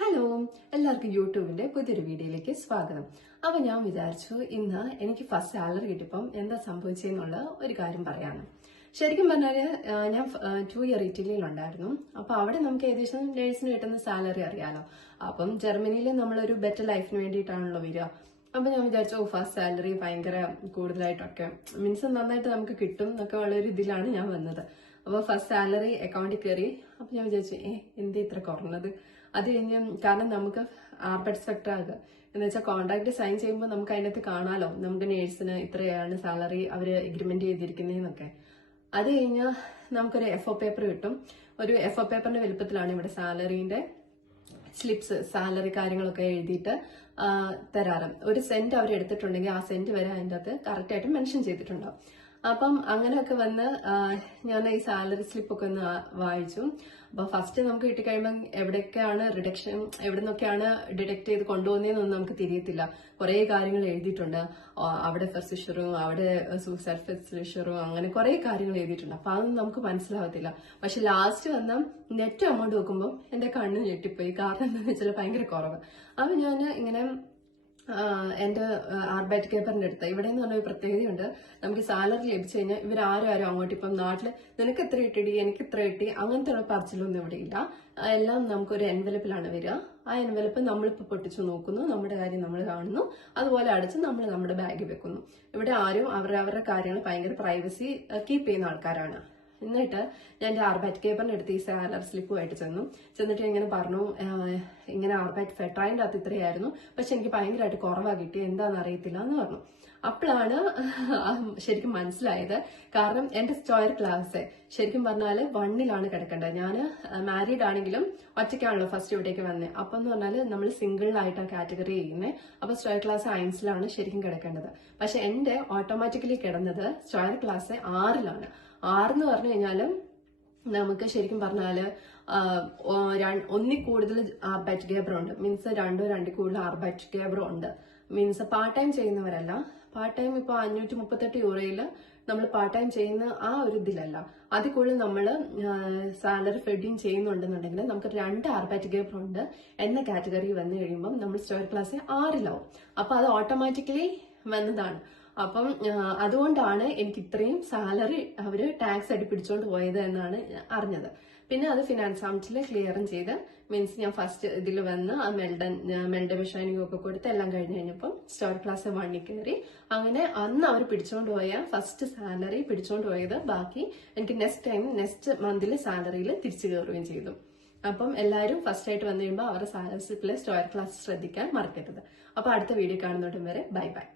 Hello, എല്ലാവർക്കും യൂട്യൂബിന്റെ പുതിയൊരു വീഡിയോയിലേക്ക് സ്വാഗതം. അപ്പൊ ഞാൻ വിചാരിച്ചു ഇന്ന് എനിക്ക് ഫസ്റ്റ് സാലറി കിട്ടിയപ്പം എന്താ സംഭവിച്ചെന്നുള്ള ഒരു കാര്യം പറയാന്ന്. ശരിക്കും പറഞ്ഞാല് ഞാൻ 2 ഇയർ ഇറ്റലിയിലുണ്ടായിരുന്നു. അപ്പൊ അവിടെ നമുക്ക് ഏകദേശം നേഴ്സിന് കിട്ടുന്ന സാലറി അറിയാലോ. അപ്പം ജർമ്മനിയിൽ നമ്മളൊരു ബെറ്റർ ലൈഫിന് വേണ്ടിയിട്ടാണല്ലോ വരിക. അപ്പൊ ഞാൻ വിചാരിച്ചു ഫസ്റ്റ് സാലറി ഭയങ്കര കൂടുതലായിട്ടൊക്കെ മീൻസ് നന്നായിട്ട് നമുക്ക് കിട്ടും എന്നൊക്കെ ഉള്ള ഒരു ഇതിലാണ് ഞാൻ വന്നത്. അപ്പൊ ഫസ്റ്റ് സാലറി അക്കൗണ്ടിൽ കയറി. അപ്പൊ ഞാൻ വിചാരിച്ചു എന്തേ ഇത്ര കുറഞ്ഞത്. അത് കഴിഞ്ഞ് കാരണം നമുക്ക് ആർബറ്റ് സെക്ടർ ആകുക എന്ന് വെച്ചാൽ കോൺട്രാക്ട് സൈൻ ചെയ്യുമ്പോൾ നമുക്ക് അതിനകത്ത് കാണാലോ നമുക്ക് നേഴ്സിന് ഇത്രയാണ് സാലറി അവര് എഗ്രിമെന്റ് ചെയ്തിരിക്കുന്നതെന്നൊക്കെ. അത് കഴിഞ്ഞ് നമുക്കൊരു FO പേപ്പർ കിട്ടും. ഒരു FO പേപ്പറിന്റെ വലുപ്പത്തിലാണ് ഇവിടെ സാലറിന്റെ സ്ലിപ്സ് സാലറി കാര്യങ്ങളൊക്കെ എഴുതിയിട്ട് തരാറ്. ഒരു സെന്റ് അവർ എടുത്തിട്ടുണ്ടെങ്കിൽ ആ സെന്റ് വരെ അതിൻ്റെ അകത്ത് കറക്റ്റ് ആയിട്ട് മെൻഷൻ ചെയ്തിട്ടുണ്ടാവും. അപ്പം അങ്ങനെയൊക്കെ വന്ന് ഞാൻ ഈ സാലറി സ്ലിപ്പ് ഒക്കെ ഒന്ന് വായിച്ചു. അപ്പൊ ഫസ്റ്റ് നമുക്ക് കിട്ടിക്കഴിയുമ്പോൾ എവിടെയൊക്കെയാണ് റിഡക്ഷൻ എവിടെ നിന്നൊക്കെയാണ് ഡിഡക്ട് ചെയ്ത് കൊണ്ടുപോകുന്നതെന്നൊന്നും നമുക്ക് തിരിയത്തില്ല. കുറെ കാര്യങ്ങൾ എഴുതിയിട്ടുണ്ട്. അവിടെ ഫെസിഷറും അവിടെ സൂസൈഡ് ഫെസിഷറും അങ്ങനെ കുറെ കാര്യങ്ങൾ എഴുതിയിട്ടുണ്ട്. അപ്പൊ അതൊന്നും നമുക്ക് മനസ്സിലാവത്തില്ല. പക്ഷെ ലാസ്റ്റ് വന്ന നെറ്റ് എമൗണ്ട് നോക്കുമ്പോൾ എന്റെ കണ്ണ് ഞെട്ടിപ്പോയി. കാരണം എന്താണെന്ന് വെച്ചാൽ ഭയങ്കര കുറവ്. അപ്പൊ ഞാൻ ഇങ്ങനെ എന്റെ ആർബൈറ്റ് കേപ്പറിന്റെ അടുത്ത് ഇവിടെ എന്ന് പറഞ്ഞ ഒരു പ്രത്യേകതയുണ്ട്. നമുക്ക് സാലറി ലഭിച്ചു കഴിഞ്ഞാൽ ഇവരാരും അങ്ങോട്ട് ഇപ്പം നാട്ടില് നിനക്ക് എത്ര കിട്ടി എനിക്ക് ഇത്ര കിട്ടി അങ്ങനത്തെ ഉള്ള പറച്ചിലൊന്നും ഇവിടെ ഇല്ല. എല്ലാം നമുക്കൊരു എൻവലപ്പിലാണ് വരിക. ആ എൻവലപ്പ് നമ്മളിപ്പോൾ പൊട്ടിച്ചു നോക്കുന്നു, നമ്മുടെ കാര്യം നമ്മൾ കാണുന്നു, അതുപോലെ അടച്ച് നമ്മൾ നമ്മുടെ ബാഗിൽ വെക്കുന്നു. ഇവിടെ ആരും അവരുടെ കാര്യങ്ങൾ ഭയങ്കര പ്രൈവസി കീപ്പ് ചെയ്യുന്ന ആൾക്കാരാണ്. എന്നിട്ട് ഞാൻ എന്റെ ആർബൈറ്റ് കേപ്പറിന്റെ അടുത്ത് ഈ സാലറി സ്ലിപ്പുമായിട്ട് ചെന്നിട്ട് ഇങ്ങനെ പറഞ്ഞു ഇങ്ങനെ ആർബൈറ്റ് ഫെട്രായിന്റെ അകത്ത് ഇത്രയായിരുന്നു, പക്ഷെ എനിക്ക് ഭയങ്കരമായിട്ട് കുറവാ കിട്ടി, എന്താണെന്ന് അറിയത്തില്ല എന്ന് പറഞ്ഞു. അപ്പോഴാണ് ശരിക്കും മനസ്സിലായത്. കാരണം എന്റെ സ്റ്റോയർ ക്ലാസ് ശരിക്കും പറഞ്ഞാല് 1ലാണ് കിടക്കേണ്ടത്. ഞാൻ മാരീഡ് ആണെങ്കിലും ഒറ്റയ്ക്കാണല്ലോ ഫസ്റ്റ് ഇവിടേക്ക് വന്നത്. അപ്പം എന്ന് പറഞ്ഞാല് നമ്മൾ സിംഗിളായിട്ടാണ് കാറ്റഗറി ചെയ്യുന്നത്. അപ്പൊ സ്റ്റോയർ ക്ലാസ് 1ലാണ് ശരിക്കും കിടക്കേണ്ടത്. പക്ഷെ എന്റെ ഓട്ടോമാറ്റിക്കലി കിടന്നത് സ്റ്റോയർ ക്ലാസ് 6ലാണ്. 6 എന്ന് പറഞ്ഞു കഴിഞ്ഞാലും നമുക്ക് ശരിക്കും പറഞ്ഞാല് ഒന്നിൽ കൂടുതൽ ആർബൈറ്റ് ഗേബർ ഉണ്ട്. മീൻസ് രണ്ടിൽ കൂടുതൽ ആർബൈറ്റ് ഗേബർ ഉണ്ട്. മീൻസ് പാർട്ട് ടൈം ചെയ്യുന്നവരല്ല. പാർട്ട് ടൈം ഇപ്പൊ 538 യൂറോയില് നമ്മൾ പാർട്ട് ടൈം ചെയ്യുന്ന ആ ഒരു ഇതിലല്ല. അതിൽ കൂടുതൽ നമ്മൾ സാലറി ഫെഡിങ് ചെയ്യുന്നുണ്ടെന്നുണ്ടെങ്കിൽ നമുക്ക് 2 ആർബൈറ്റ് ഗേബർ ഉണ്ട് എന്ന കാറ്റഗറി വന്നു കഴിയുമ്പോൾ നമ്മൾ സ്റ്റോർ ക്ലാസ് 6ലാവും. അപ്പൊ അത് ഓട്ടോമാറ്റിക്കലി വന്നതാണ്. അപ്പം അതുകൊണ്ടാണ് എനിക്ക് ഇത്രയും സാലറി അവര് ടാക്സ് അടി പിടിച്ചോണ്ട് പോയത് എന്നാണ് അറിഞ്ഞത്. പിന്നെ അത് ഫിനാൻസ് ആംറ്റിൽ ക്ലിയറും ചെയ്ത് മീൻസ് ഞാൻ ഫസ്റ്റ് ഇതിൽ വന്ന് ആ മെൽഡ മെഷൈനിങ് ഒക്കെ കൊടുത്ത് എല്ലാം കഴിഞ്ഞ് കഴിഞ്ഞപ്പം സ്റ്റോർ ക്ലാസ് 1ൽ കയറി. അങ്ങനെ അന്ന് അവർ പിടിച്ചോണ്ട് പോയ ഫസ്റ്റ് സാലറി പിടിച്ചോണ്ട് പോയത് ബാക്കി എനിക്ക് നെക്സ്റ്റ് മന്തിൽ സാലറിയിൽ തിരിച്ചു കയറുകയും ചെയ്തു. അപ്പം എല്ലാവരും ഫസ്റ്റ് ആയിട്ട് വന്നു കഴിയുമ്പോൾ അവരുടെ സാലറി സ്ലിപ്പിലെ സ്റ്റോർ ക്ലാസ് ശ്രദ്ധിക്കാൻ മറക്കരുത്. അപ്പൊ അടുത്ത വീഡിയോ കാണുന്നോട്ടും വരെ ബൈ ബൈ.